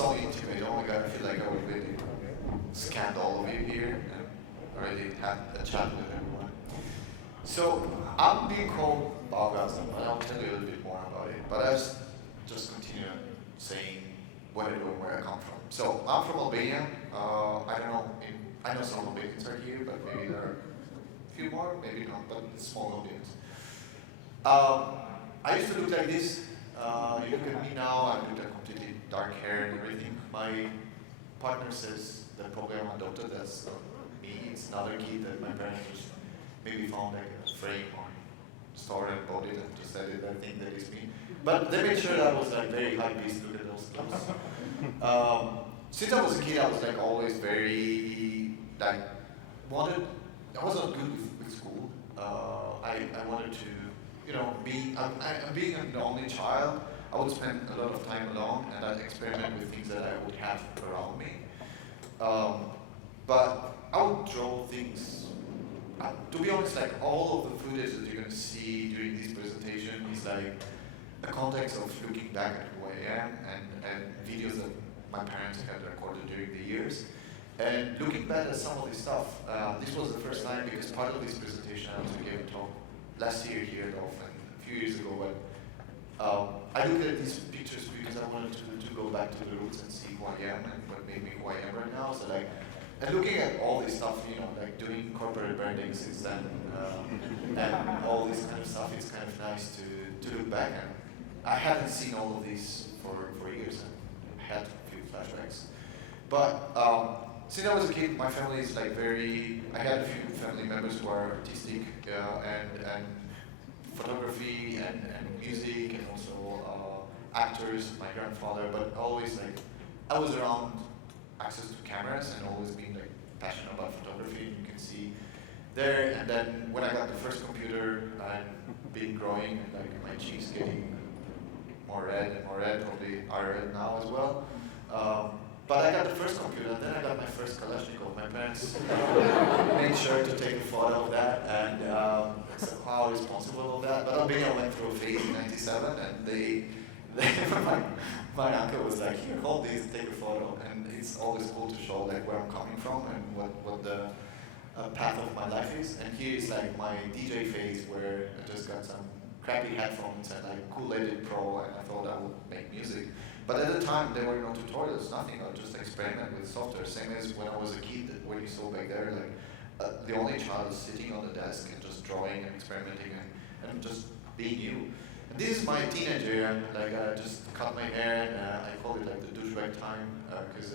so intimate. Oh my God, I feel like I would really scanned all of you here and already had a chat with everyone. So I'm being called Baugasm, and I'll tell you a little bit more about it. But I'll just continue saying what I do and where I come from. So I'm from Albania. I don't know. I know some Albanians are here, but maybe there are a few more, maybe not. But it's small Albanians. I used to look like this. You look at me now. I look like completely dark hair and everything. My partner says that probably I'm adopted. That's not me. It's another kid that my parents just maybe found like a frame or store and bought it and decided I think that is me. But they made sure that I was like very high beast. Look at those clothes. Since I was a kid, I was like always very like wanted. I wasn't good with school. I wanted to, you know, being an only child. I would spend a lot of time alone, and I'd experiment with things that I would have around me. But I would draw things. To be honest, like all of the footage that you're going to see during this presentation is like a context of looking back at who I am and videos that my parents had recorded during the years. And looking back at some of this stuff, this was the first time because part of this presentation I also gave a talk last year here at OFFF, a few years ago, but I looked at these pictures because I wanted to go back to the roots and see who I am and what made me who I am right now. So like, and looking at all this stuff, you know, like doing corporate branding since then, and all this kind of stuff, it's kind of nice to look back. And I hadn't seen all of this for years and had a few flashbacks. But since I was a kid, my family is like I had a few family members who are artistic and photography and music and also actors, my grandfather, but always like, I was around access to cameras and always been like passionate about photography. You can see there, and then when I got the first computer and been growing and like my cheeks getting more red, probably are red now as well. But I got the first computer, and then I got my first Kalashnikov. My parents made sure to take a photo of that, and said how responsible of that. But Albania went through a phase in '97, and my uncle was like, here, hold this, take a photo. And it's always cool to show like where I'm coming from and what the path of my life is. And here is like my DJ phase where I just got some crappy headphones and like cool Edit Pro, and I thought I would make music. But at the time, there were no tutorials, nothing. I would just experiment with software. Same as when I was a kid, when you saw back there, like the only child sitting on the desk and just drawing and experimenting and just being you. And this is my teenage year. Like I just cut my hair and I call it like the douchebag time because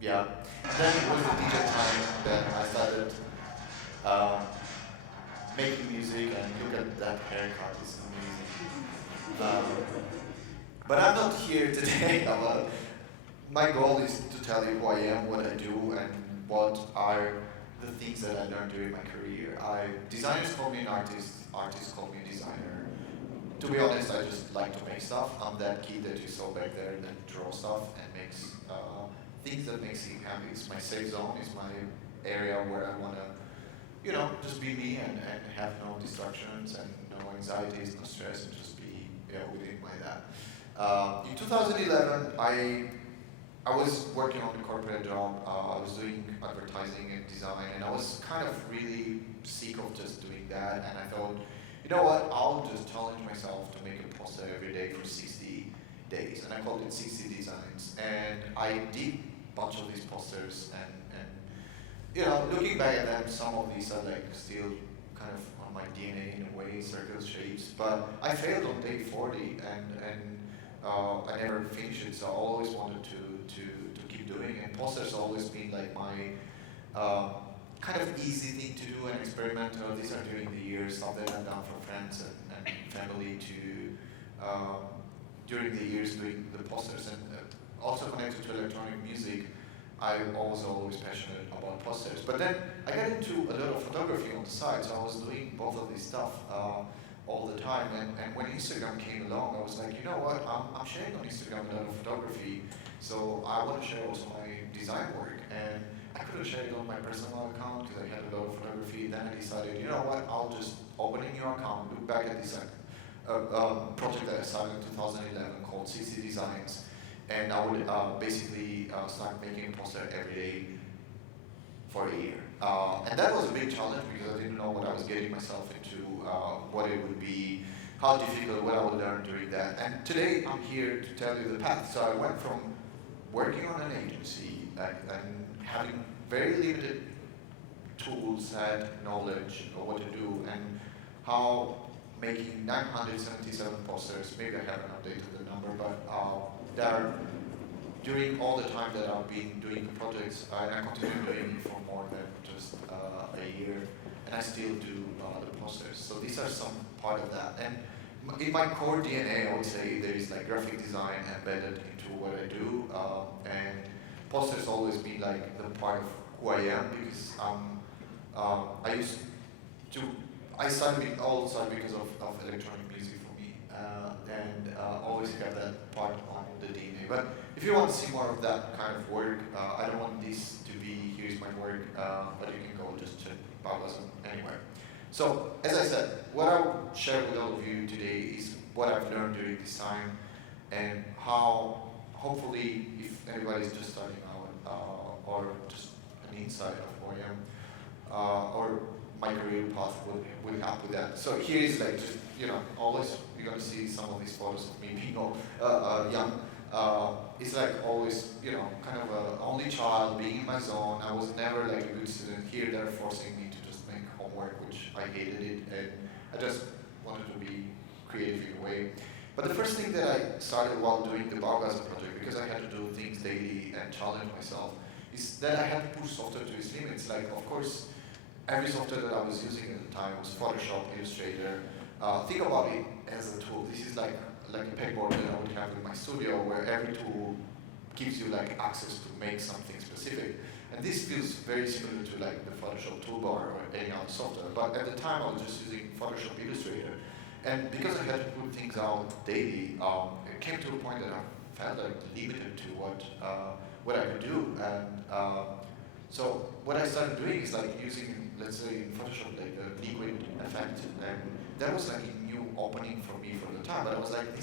yeah. And then it was the DJ time that I started making music, and look at that haircut, it's amazing. But I'm not here today. My goal is to tell you who I am, what I do, and what are the things that I learned during my career. Designers call me an artist, artists call me a designer. To be honest, I just like to make stuff. I'm that kid that you saw back there that draws stuff and makes things that makes him happy. It's my safe zone, it's my area where I want to, you know, just be me and have no distractions and no anxieties, no stress, and just be within my that. In 2011, I was working on a corporate job. I was doing advertising and design, and I was kind of really sick of just doing that. And I thought, you know what? I'll just challenge myself to make a poster every day for 60 days, and I called it 60 Designs. And I did a bunch of these posters, and you know, looking back at them, some of these are like still kind of on my DNA in a way, circle shapes. But I failed on day 40, and I never finished it, so I always wanted to keep doing it. And posters always been like my kind of easy thing to do and experimental. These are during the years, stuff that I've done for friends and family during the years doing the posters. And also connected to electronic music, I was always passionate about posters. But then I got into a lot of photography on the side, so I was doing both of this stuff all the time, and when Instagram came along, I was like, you know what, I'm sharing on Instagram a lot of photography, so I want to share also my design work, and I couldn't share it on my personal account because I had a lot of photography. Then I decided, you know what, I'll just open a new account, look back at this project that I started in 2011 called 60 Designs, and I would basically start making a poster every day for a year. And that was a big challenge because I didn't know what I was getting myself into, what it would be, how difficult, what I would learn during that. And today I'm here to tell you the path. So I went from working on an agency and having very limited tools and knowledge of what to do, and how making 977 posters, maybe I haven't updated the number, but that are during all the time that I've been doing the projects, and I continue doing it for more than just a year, and I still do the posters. So these are some part of that. And in my core DNA, I would say there is like graphic design embedded into what I do, and posters always been like the part of who I am, because I started also because of electronic music for me, and always have that part on the DNA. But if you want to see more of that kind of work, I don't want this to be, here's my work, but you can go just check Baugasm anywhere. So, as I said, what I will share with all of you today is what I've learned during this time, and how, hopefully, if anybody's just starting out, or just an insight of who I am, or my career path will help with that. So here is like just, always you're gonna see some of these photos of me being young. It's like always, kind of an only child, being in my zone. I was never like a good student. Here they're forcing me to just make homework, which I hated it, and I just wanted to be creative in a way. But the first thing that I started while doing the Baugasm project, because I had to do things daily and challenge myself, is that I had to push software to its limits. Like, of course, every software that I was using at the time was Photoshop, Illustrator. Think about it as a tool. This is like a pegboard that I would have in my studio, where every tool gives you like access to make something specific. And this feels very similar to like the Photoshop toolbar or any other software. But at the time, I was just using Photoshop Illustrator. And because I had to put things out daily, it came to a point that I felt like limited to what I could do. And so what I started doing is like using, let's say in Photoshop, like the liquid effect, and that was like a new opening for me for the time. But I was like,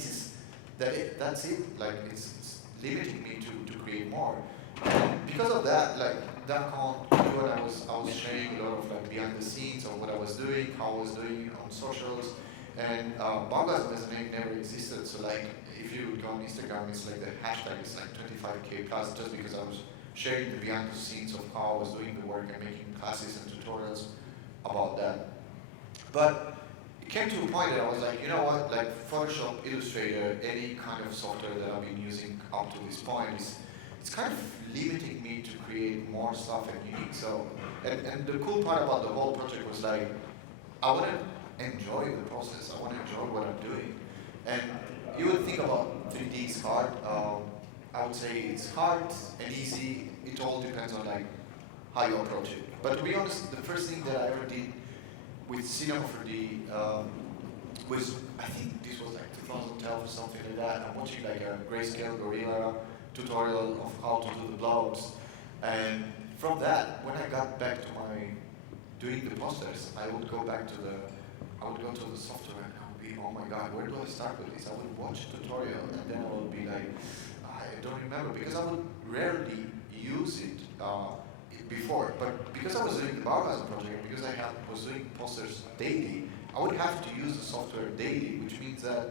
that's it. Like it's limiting me to create more. And because of that, like that what I was sharing a lot of like behind the scenes of what I was doing, how I was doing it on socials, and Baugasm as a name never existed. So like if you go on Instagram, it's like the hashtag is like 25K plus, just because I was sharing the behind the scenes of how I was doing the work and making classes and tutorials about that. But it came to a point that I was like, you know what, like Photoshop, Illustrator, any kind of software that I've been using up to this point it's kind of limiting me to create more stuff and unique. So, and the cool part about the whole project was like, I want to enjoy the process. I want to enjoy what I'm doing. And you would think about 3D is hard. I would say it's hard and easy. It all depends on like how you approach it. But to be honest, the first thing that I ever did with Cinema 4D was, I think this was like 2012 or something like that. I'm watching like a grayscale gorilla tutorial of how to do the blobs. And from that, when I got back to doing the posters, I would go to the software and I would be, oh my God, where do I start with this? I would watch a tutorial and then I would be like, I don't remember, because I would rarely use it before. But because I was doing the Baugasm project, because I was doing posters daily, I would have to use the software daily, which means that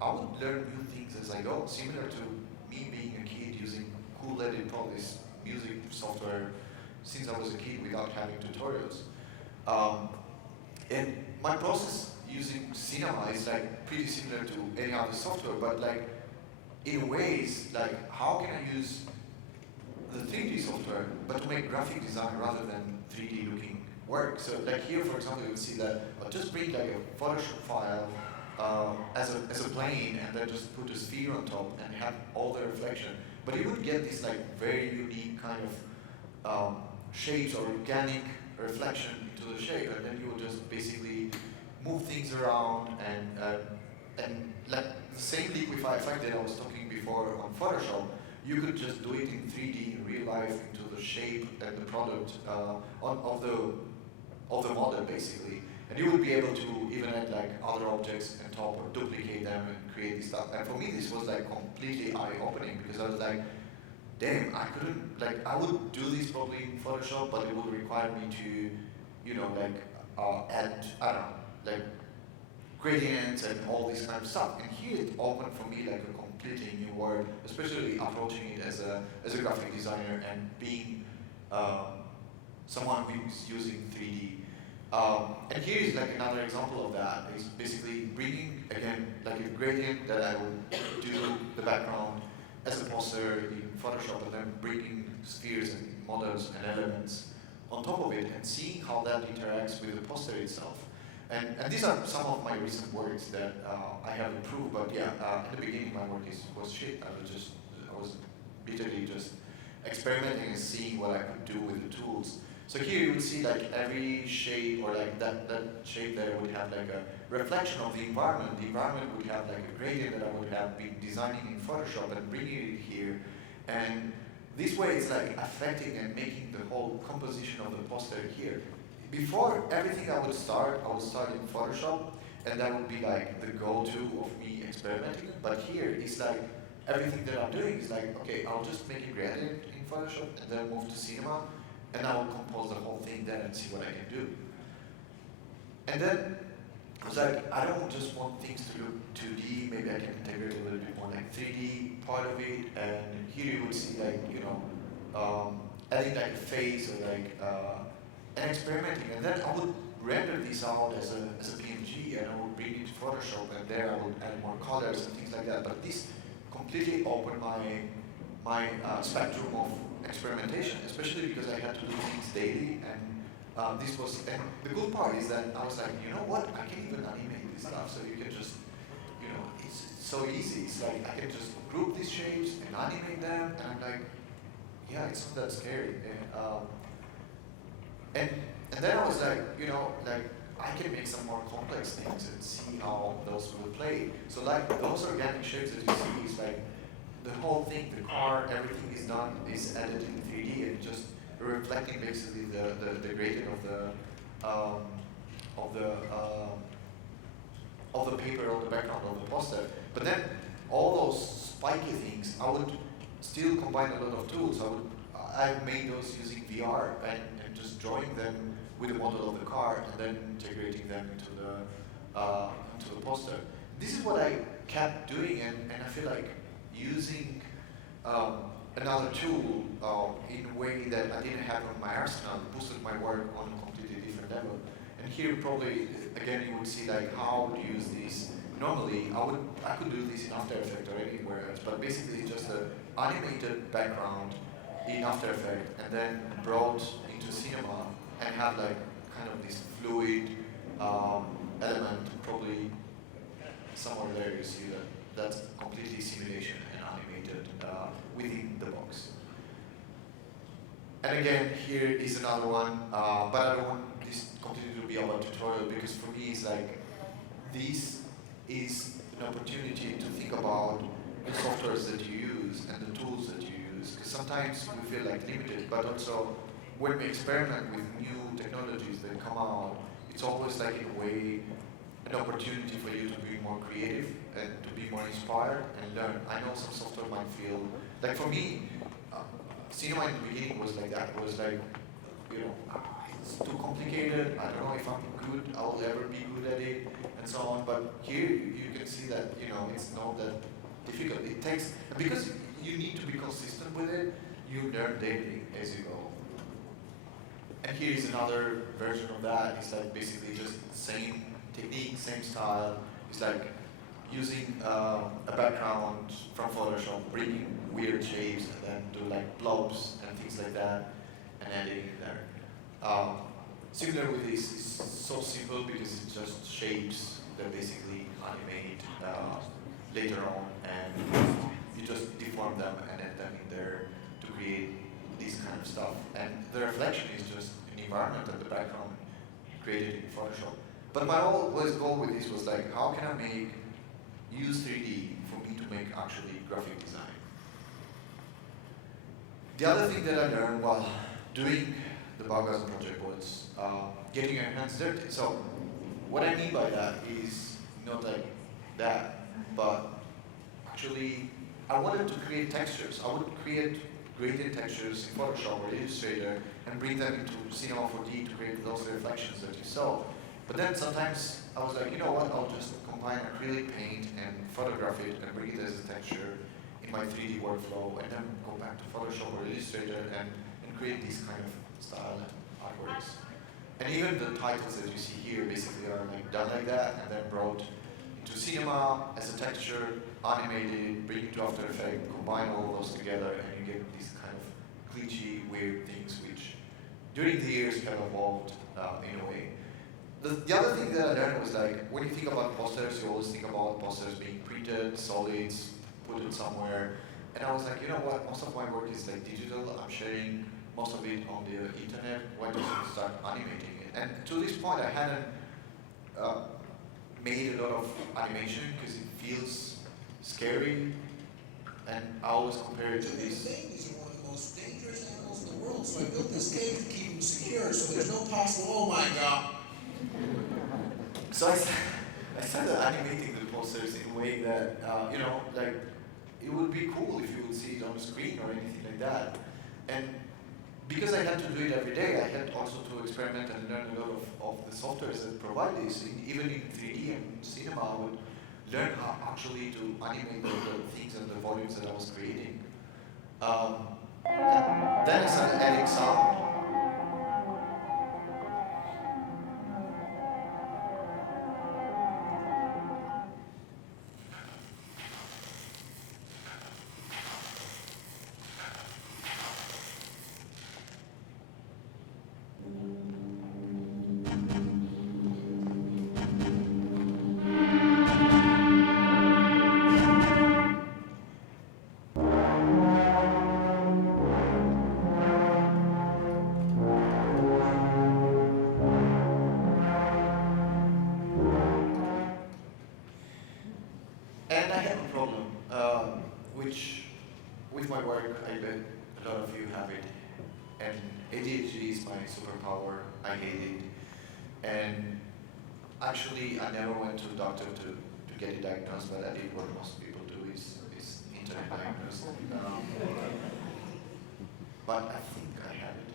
I would learn new things as I go, similar to me being a kid using cool edit, all this music software since I was a kid without having tutorials. And my process using Cinema is like pretty similar to any other software, but like in ways, like how can I use the 3D software, but to make graphic design rather than 3D looking work. So like here, for example, you'll see that I'll just bring like a Photoshop file as a plane, and then just put a sphere on top and have all the reflection. But you would get this like very unique kind of shapes or organic reflection into the shape, and then you would just basically move things around and like the same liquify effect that I was talking before on Photoshop, you could just do it in 3D in real life into the shape and the product of the model basically. And you would be able to even add like other objects on top or duplicate them and create this stuff. And for me, this was like completely eye-opening because I was like, damn, I couldn't, like, I would do this probably in Photoshop, but it would require me to, you know, like, add, I don't know, like, gradients and all this kind of stuff. And here it opened for me like a completely new world, especially approaching it as a graphic designer and being someone who's using 3D. And here is like another example of that. It's basically bringing, again, like a gradient that I would do the background as a poster in Photoshop, and then bringing spheres and models and elements on top of it and seeing how that interacts with the poster itself. And these are some of my recent works that I have improved, but yeah, in the beginning my work was shit. I was literally just experimenting and seeing what I could do with the tools. So here you would see like every shape, or like that shape there would have like a reflection of the environment. The environment would have like a gradient that I would have been designing in Photoshop and bringing it here. And this way it's like affecting and making the whole composition of the poster here. Before everything I would start in Photoshop, and that would be like the go-to of me experimenting. But here it's like everything that I'm doing is like, okay, I'll just make a gradient in Photoshop and then move to cinema, and I will compose the whole thing there and see what I can do. And then I was like, I don't just want things to look 2D, maybe I can integrate a little bit more like 3D part of it. And here you would see like, you know, adding like a face or like, and experimenting. And then I would render this out as a PNG, and I would bring it to Photoshop, and there I would add more colors and things like that. But this completely opened my spectrum of experimentation, especially because I had to do things daily, and this was, and the good part is that I was like, you know what, I can even animate this stuff, so you can just, you know, it's so easy. It's like, I can just group these shapes and animate them, and I'm like, yeah, it's not that scary. And then I was like, you know, like, I can make some more complex things and see how those will play. So like, those organic shapes that you see is like, the whole thing, the car, everything is done, is added in 3D and just reflecting basically the gradient of the paper or the background of the poster. But then all those spiky things, I would still combine a lot of tools. I made those using VR and just drawing them with the model of the car and then integrating them into the poster. This is what I kept doing, and I feel like using another tool in a way that I didn't have on my arsenal boosted my work on a completely different level. And here probably, again, you would see like how to use this. Normally, I could do this in After Effects or anywhere else, but basically just an animated background in After Effects and then brought into cinema and have like kind of this fluid element. Probably somewhere there you see that's completely simulation and animated within the box. And again, here is another one, but I don't want this completely to be our tutorial, because for me it's like, this is an opportunity to think about the softwares that you use and the tools that you use, because sometimes we feel like limited, but also when we experiment with new technologies that come out, it's always like in a way an opportunity for you to be more creative and to be more inspired and learn. I know some software might feel, like for me, cinema in the beginning was like that. It was like, you know, it's too complicated, I don't know if I'm good, I'll ever be good at it, and so on. But here you can see that, you know, it's not that difficult. It takes, because you need to be consistent with it, you learn daily as you go. And here is another version of that. It's like basically just same technique, same style. It's like using a background from Photoshop, bringing weird shapes, and then do like blobs and things like that, and adding it there. Similar with this, it's so simple because it's just shapes that basically animate later on, and you just deform them and add them in there to create this kind of stuff. And the reflection is just an environment and the background created in Photoshop. But my always goal with this was like, how can I use 3D for me to make actually graphic design? The other thing that I learned while doing the Baugasm project was getting your hands dirty. So what I mean by that is not like that, but actually I wanted to create textures. I would create gradient textures in Photoshop or Illustrator and bring them into Cinema 4D to create those reflections that you saw. But then sometimes I was like, you know what, I'll just combine acrylic paint and photograph it and bring it as a texture in my 3D workflow, and then go back to Photoshop or Illustrator and create these kind of style artworks. And even the titles that you see here basically are like done like that and then brought into Cinema as a texture, animated, bring it to After Effects, combine all those together, and you get these kind of glitchy, weird things which during the years have evolved in a way. The other thing that I learned was like, when you think about posters, you always think about posters being printed, solids, put it somewhere. And I was like, you know what, most of my work is like digital, I'm sharing most of it on the internet, why don't you start animating it? And to this point, I hadn't made a lot of animation because it feels scary, and I always compare it to these. These are one of the most dangerous animals in the world, so I built this cage to keep them secure, so there's no possible, oh my God. So I started animating the posters in a way that, you know, like, it would be cool if you would see it on the screen or anything like that. And because I had to do it every day, I had also to experiment and learn a lot of the softwares that provide this. Even in 3D and Cinema, I would learn how actually to animate the things and the volumes that I was creating. And then I started adding sound. And I have a problem, which with my work, I bet a lot of you have it. And ADHD is my superpower. I hate it. And actually, I never went to a doctor to get it diagnosed, but I did what most people do is internet diagnosed. But I think I have it.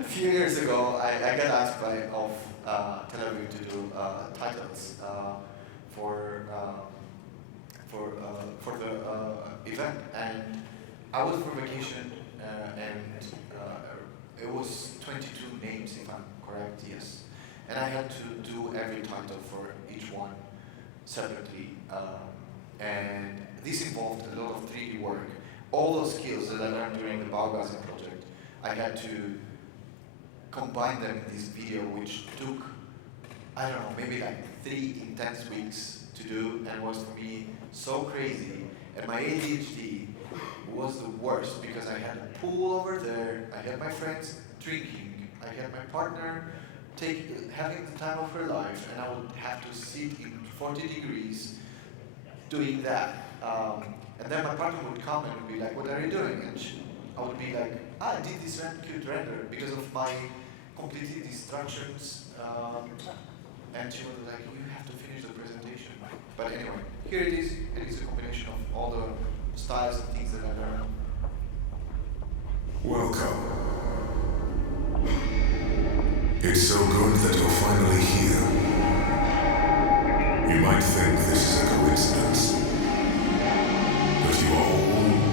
A few years ago, I got asked by OFFF Tel Aviv to do titles for the event, and I was for vacation, and it was 22 names, if I'm correct, yes. And I had to do every title for each one separately, and this involved a lot of 3D work. All those skills that I learned during the Baugasm project, I had to combine them in this video, which took, I don't know, maybe like 3 intense weeks to do, and was for me so crazy. And my ADHD was the worst because I had a pool over there, I had my friends drinking, I had my partner having the time of her life, and I would have to sit in 40 degrees doing that. And then my partner would come and would be like, what are you doing? And I would be like, I did this cute render because of my completed distractions. And she was like, you have to finish the presentation. But anyway, here it is. It is a combination of all the styles and things that I learned. Welcome. It's so good that you're finally here. You might think this is a coincidence, but you are all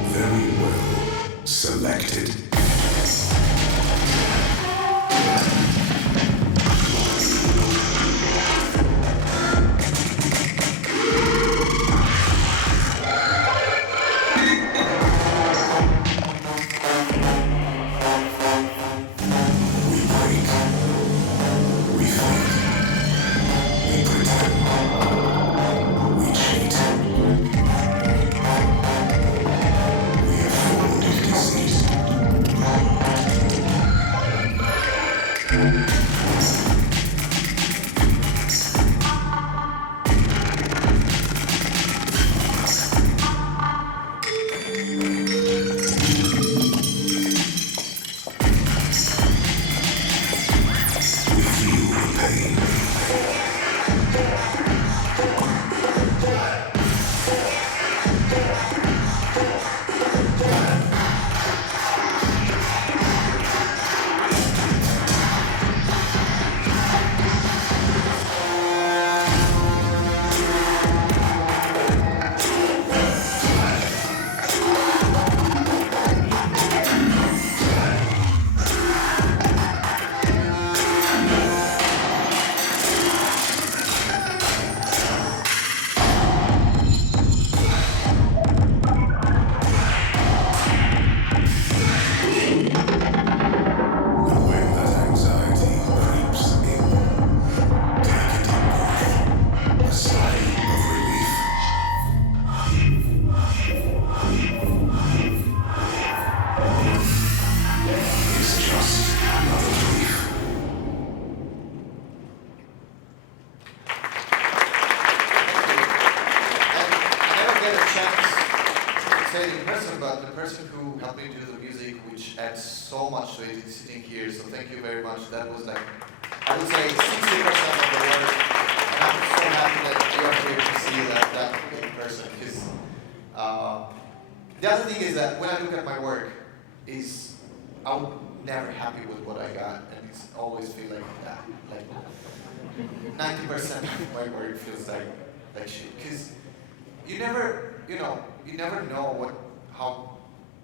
very well selected. With you, pain. Always feel like that. Like 90% of my work feels like shit. Because you never know how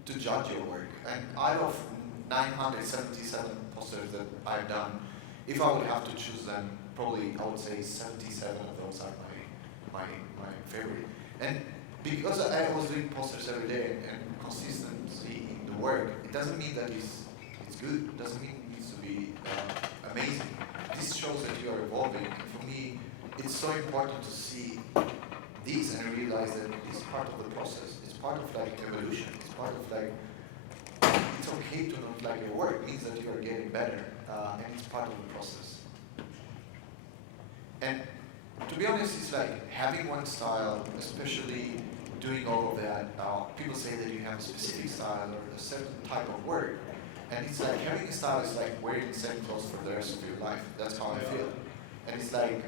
to judge your work. And out of 977 posters that I've done, if I would have to choose them, probably I would say 77 of those are my favorite. And because I was doing posters every day and consistency in the work, it doesn't mean that it's good. It doesn't mean it needs to be amazing. This shows that you are evolving. And for me, it's so important to see this and realize that it's part of the process. It's part of like evolution. It's part of like, it's okay to not like your work. It means that you are getting better, and it's part of the process. And to be honest, it's like having one style, especially doing all of that. People say that you have a specific style or a certain type of work. And it's like having a style is like wearing the same clothes for the rest of your life. That's how I feel. And it's like,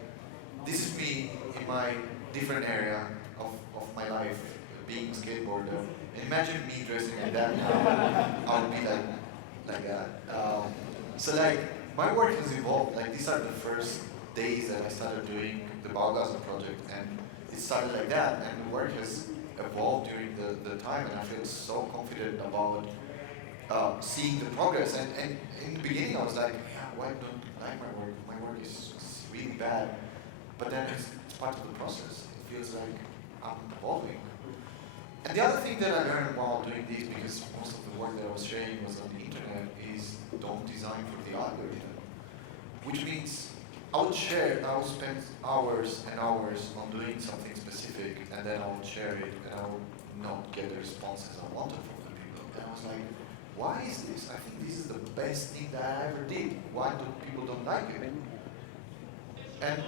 this is me in my different area of my life, being a skateboarder. And imagine me dressing like that now. I would be like that. So like, my work has evolved. Like these are the first days that I started doing the Baugasm project. And it started like that. And the work has evolved during the time. And I feel so confident about seeing the progress, and in the beginning I was like, yeah, why don't I like my work? My work is really bad. But then it's part of the process. It feels like I'm evolving. And the other thing that I learned while doing this, because most of the work that I was sharing was on the internet, is don't design for the algorithm. Which means I would spend hours and hours on doing something specific, and then I would share it, and I would not get the responses I wanted from the people. And I was like, why is this? I think this is the best thing that I ever did. Why do people don't like it? And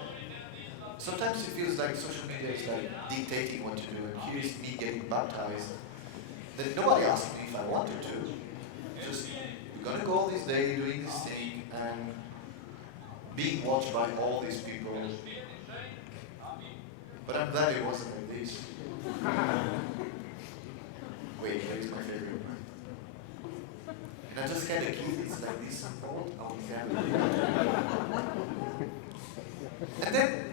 sometimes it feels like social media is like dictating what to do, and here's me getting baptized. That nobody asked me if I wanted to. Just, we're gonna go this day doing this thing and being watched by all these people. But I'm glad it wasn't like this. Wait, where is my favorite part? And I just kind of keep it like this old And then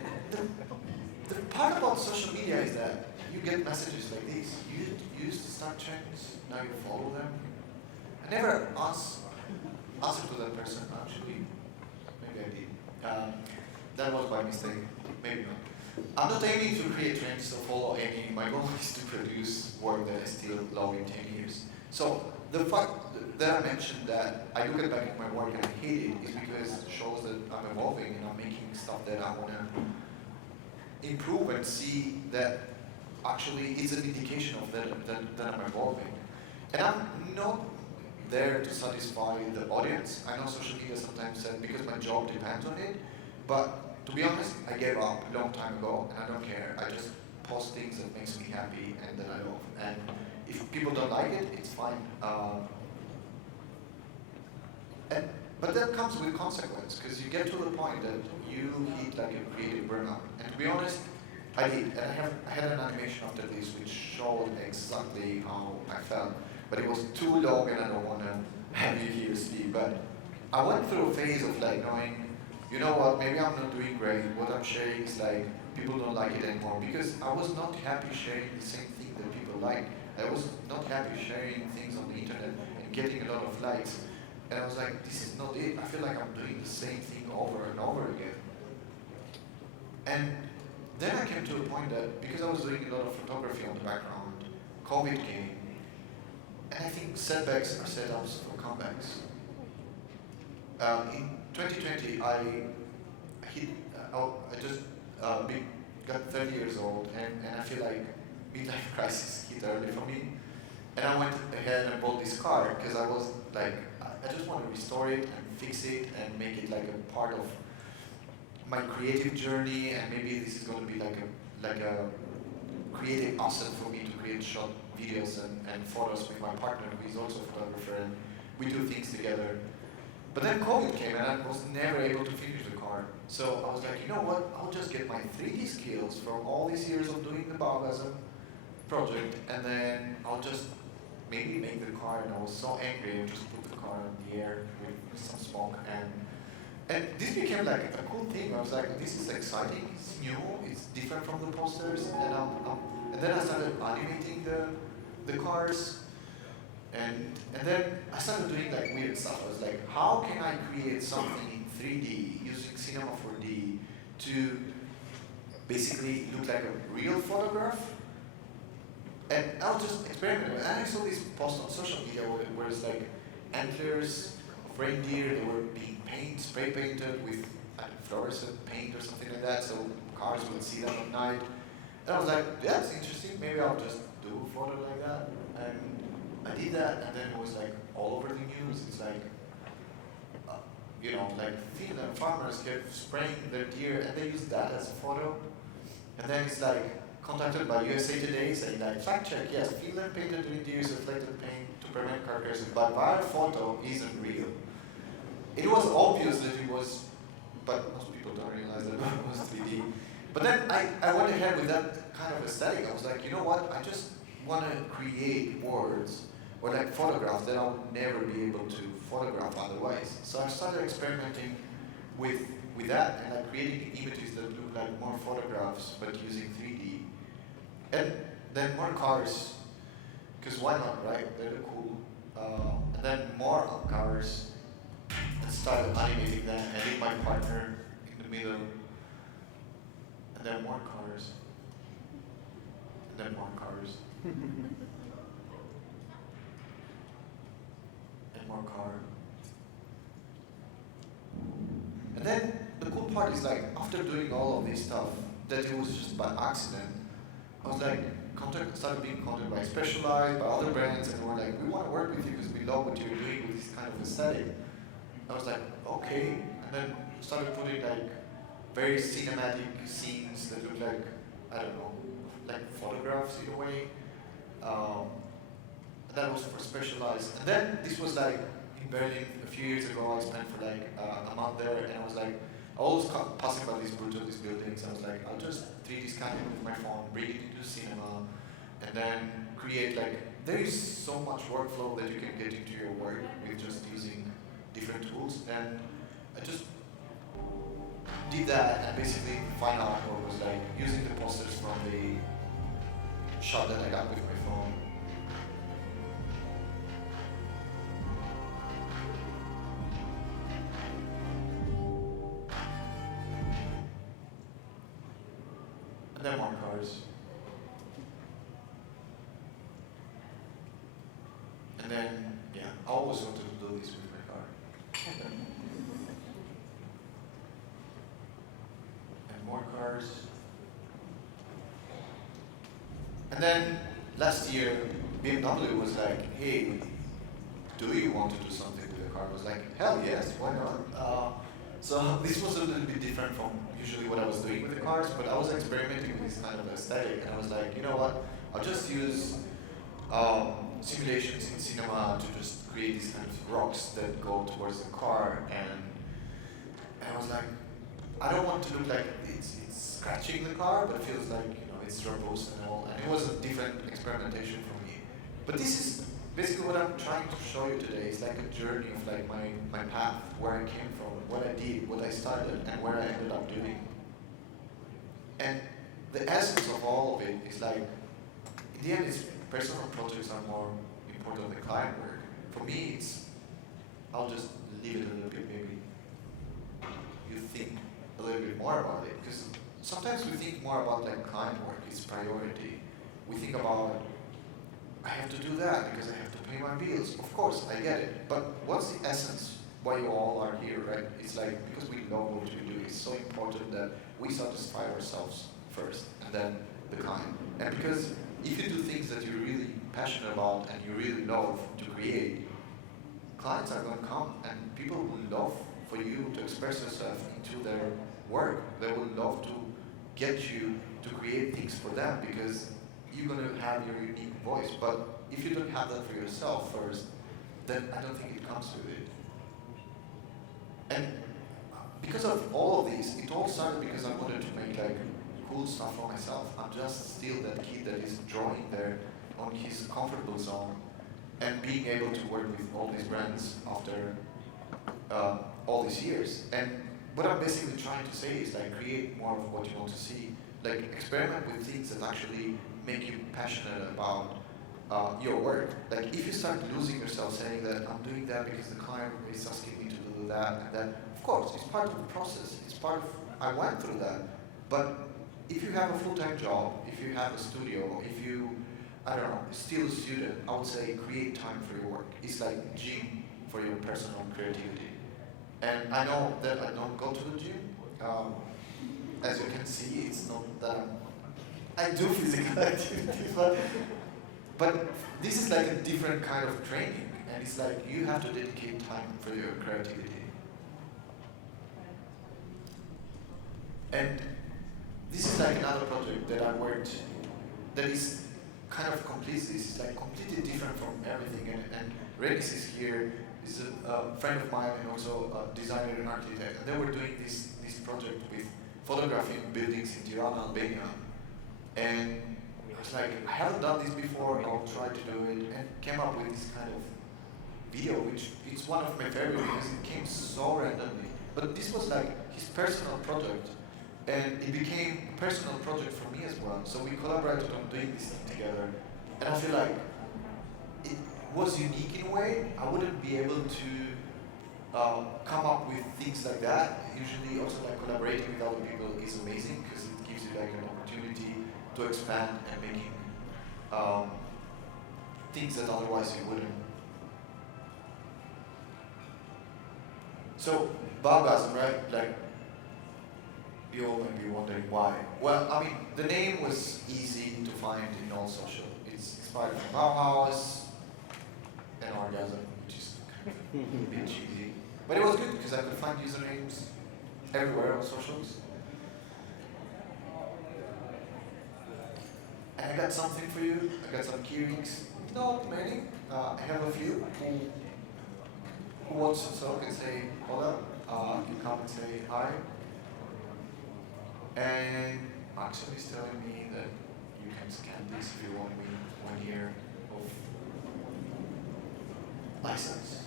the part about social media is that you get messages like this. You used to start trends, now you follow them. I never asked to that person, actually. Maybe I did. That was by mistake. Maybe not. I'm not aiming to create trends or follow any. My goal is to produce work that is still low in 10 years. So the fact that I mentioned that I look back at my work and I hate it is because it shows that I'm evolving and I'm making stuff that I want to improve and see that actually it's an indication of that I'm evolving. And I'm not there to satisfy the audience. I know social media sometimes said because my job depends on it, but to be honest, I gave up a long time ago and I don't care. I just post things that makes me happy and that I love. And if people don't like it, it's fine. But but that comes with consequence, because you get to the point that you hit like a creative burnout. And to be honest, I did, and I had an animation after this which showed exactly how I felt. But it was too long, and I don't want to have you here, Steve. But I went through a phase of like knowing, you know what, maybe I'm not doing great. What I'm sharing is like, people don't like it anymore. Because I was not happy sharing the same thing that people like. I was not happy sharing things on the internet and getting a lot of likes. And I was like, this is not it. I feel like I'm doing the same thing over and over again. And then I came to a point that, because I was doing a lot of photography on the background, COVID came, and I think setbacks are setups for comebacks. In 2020, I just got 30 years old, and I feel like midlife crisis hit early for me. And I went ahead and bought this car because I was like, I just want to restore it and fix it and make it like a part of my creative journey, and maybe this is going to be like a creative asset for me to create short videos and photos with my partner, who is also a photographer, and we do things together. But then COVID came, and I was never able to finish the car. So I was like, you know what? I'll just get my 3D skills from all these years of doing the Baugasm project, and then I'll just maybe make the car. And I was so angry, I just put the car in the air with some smoke, and this became like a cool thing. I was like, this is exciting, it's new, it's different from the posters, and then I started animating the cars, and then I started doing like weird stuff. I was like, how can I create something in 3D using Cinema 4D to basically look like a real photograph? And I was just experimenting. And I saw this post on social media where it's like antlers of reindeer, they were being spray painted with fluorescent paint or something like that, so cars would see them at night. And I was like, that's interesting, maybe I'll just do a photo like that. And I did that, and then it was like all over the news. It's like, like Finland farmers kept spraying their deer, and they used that as a photo. And then it's like contacted by USA Today saying like, fact check, yes, Finland painted reindeers reflected paint to prevent car crashes, but our photo isn't real. It was obvious that it was, but most people don't realize that it was 3D. But then I went ahead with that kind of aesthetic. I was like, you know what? I just want to create words or like photographs that I'll never be able to photograph otherwise. So I started experimenting with that and like creating images that look like more photographs but using 3D. And then more cars, because why not, right? They're cool. And then more cars. And started animating them, adding my partner in the middle, and then more cars, and then more cars, and more car. And then the cool part is like, after doing all of this stuff, that it was just by accident, I was like, started being contacted by Specialized, by other brands, and we're like, we want to work with you because we love what you're doing with this kind of aesthetic. I was like, okay, and then started putting like very cinematic scenes that look like, I don't know, like photographs in a way. That was for Specialized. And then this was like in Berlin a few years ago. I spent for like a month there, and I was like, I was passing by these buildings. I was like, I'll just 3D scan it with my phone, bring it into the cinema, and then create like, there is so much workflow that you can get into your work with just using different tools, and I just did that, and basically the final output was like using the posters from the shot that I got with my phone. And then more cars. And then, yeah, I always wanted to do this with my car. And more cars. And then last year, BMW was like, hey, do you want to do something with the car? I was like, hell yes, why not? So this was a little bit different from usually what I was doing with the cars, but I was experimenting with this kind of aesthetic, and I was like, you know what? I'll just use simulations in cinema to just create these kind of rocks that go towards the car, and I was like, I don't want to look like it's scratching the car, but it feels like, you know, it's robust and all, and it was a different experimentation for me. But this is basically what I'm trying to show you today. It's like a journey of like my path, where I came from, what I did, what I started, and where I ended up doing. And the essence of all of it is like, in the end, it's personal projects are more important than client work. For me, it's, I'll just leave it a little bit, maybe you think a little bit more about it, because sometimes we think more about like client work, it's priority. We think about, I have to do that because I have to pay my bills. Of course, I get it, but what's the essence why you all are here, right? It's like, because we love what we do, it's so important that we satisfy ourselves first, and then the client. And because if you do things that you're really passionate about and you really love to create, clients are going to come, and people will love for you to express yourself into their work. They will love to get you to create things for them, because you're going to have your unique voice. But if you don't have that for yourself first, then I don't think it comes with it. And because of all of these, it all started because I wanted to make like cool stuff for myself. I'm just still that kid that is drawing there on his comfortable zone, and being able to work with all these brands after all these years. And what I'm basically trying to say is like, create more of what you want to see. Like, experiment with things that actually make you passionate about your work. Like, if you start losing yourself saying that I'm doing that because the client is asking me to do that and that, of course, it's part of the process. It's part of, I went through that. But if you have a full-time job, if you have a studio, if you, I don't know, still a student, I would say create time for your work. It's like gym for your personal creativity. And I know that I don't go to the gym. As you can see, it's not that I do physical activities, but this is like a different kind of training, and it's like you have to dedicate time for your creativity. And this is like another project that I worked that is kind of complete. This is like completely different from everything. And Renis is here, is a friend of mine and also a designer and architect. And they were doing this project with photographing buildings in Tirana, Albania. And I was like, I haven't done this before, I'll try to do it. And came up with this kind of video, which it's one of my favorite because it came so randomly. But this was like his personal project. And it became a personal project for me as well. So we collaborated on doing this thing together. And I feel like it was unique in a way. I wouldn't be able to come up with things like that. Usually also like collaborating with other people is amazing because it gives you like an opportunity to expand and making things that otherwise you wouldn't. So Baugasm, right? Like, you all may be wondering why. Well, I mean, the name was easy to find in all social. It's inspired from Bauhaus and Orgasm, which is kind of a bit cheesy. But it was good because I could find usernames everywhere on socials. And I got something for you. I got some key rings. Not many. I have a few who wants to talk and say hello. You come and say hi. And Maxon is telling me that you can scan this if you want me 1 year of license.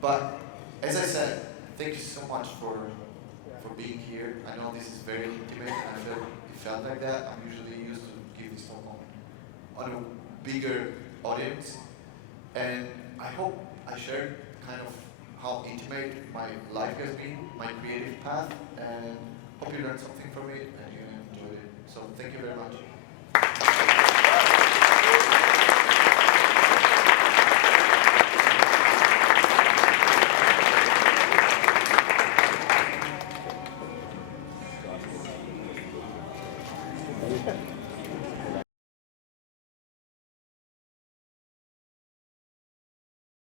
But as I said, thank you so much for being here. I know this is very intimate, and I felt it felt like that. I'm usually used to give this talk on a bigger audience, and I hope I shared kind of how intimate my life has been, my creative path, and hope you learned something from it and you enjoyed it. So thank you very much. Thank you.